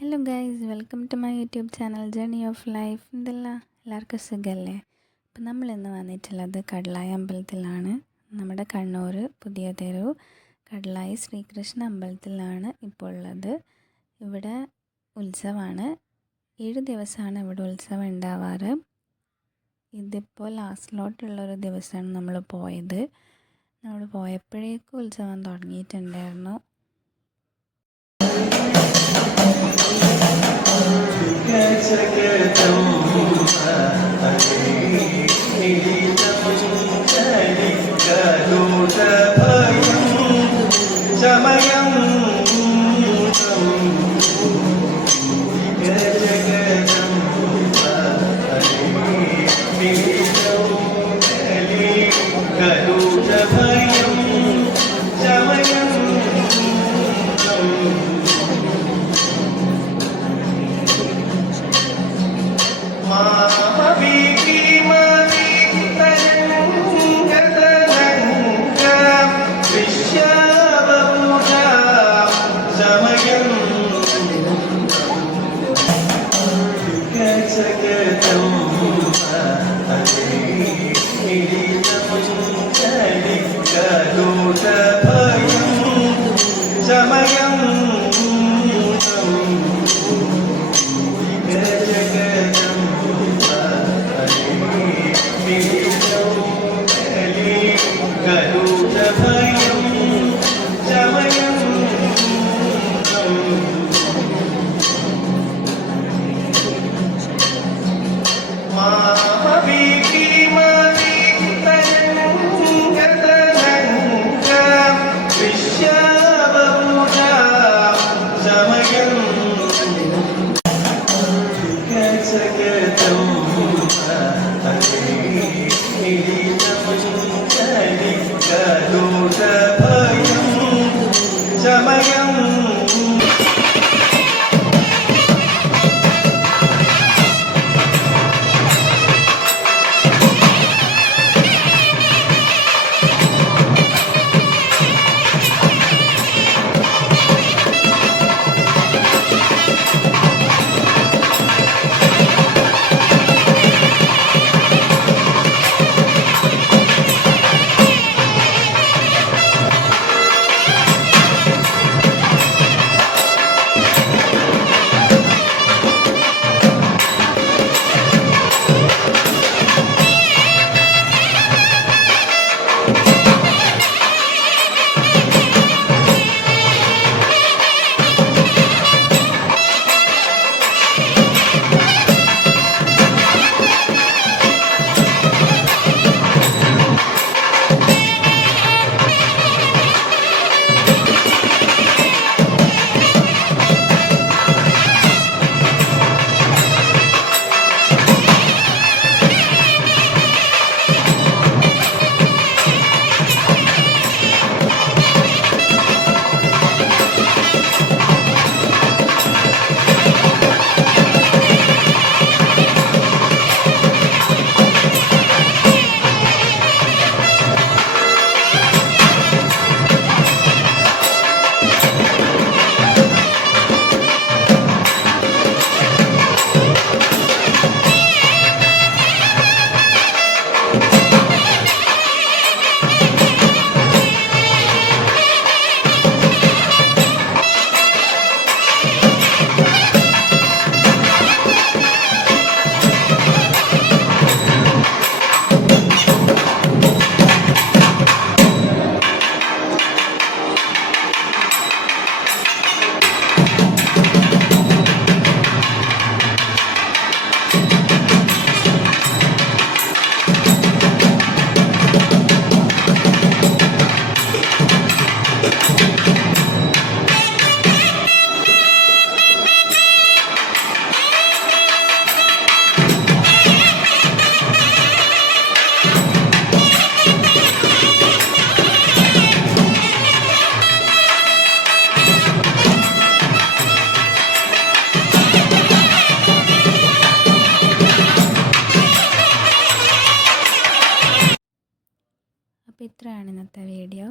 Hello guys, welcome to my YouTube channel journey of life. എല്ലാവർക്കും സുഖമല്ലേ? അപ്പം നമ്മളിന്ന് വന്നിട്ടുള്ളത് കടലായി അമ്പലത്തിലാണ്. നമ്മുടെ കണ്ണൂർ പുതിയ തെരു കടലായി ശ്രീകൃഷ്ണ അമ്പലത്തിലാണ് ഇപ്പോൾ ഉള്ളത്. ഇവിടെ ഉത്സവമാണ്. 7 ദിവസമാണ് ഇവിടെ ഉത്സവം ഉണ്ടാവാറ്. ഇതിപ്പോൾ ലാസ്റ്റിലോട്ടുള്ളൊരു ദിവസമാണ് നമ്മൾ പോയപ്പോഴേക്കും ഉത്സവം തുടങ്ങിയിട്ടുണ്ടായിരുന്നു. അപ്പോൾ ഇത്രയാണ് ഇന്നത്തെ വീഡിയോ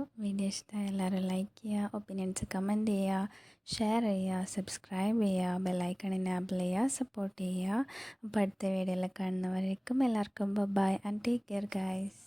ഇഷ്ടമായ എല്ലാവരും ലൈക്ക് ചെയ്യുക, ഒപ്പീനിയൻസ് കമൻറ്റ് ചെയ്യുക, ഷെയർ ചെയ്യുക, സബ്സ്ക്രൈബ് ചെയ്യുക, ബെല്ലൈക്കൺ എനാബിൾ ചെയ്യുക, സപ്പോർട്ട് ചെയ്യുക. അപ്പോൾ അടുത്ത വീഡിയോയിൽ കാണുന്നവരേക്കും എല്ലാവർക്കും bye and take care guys.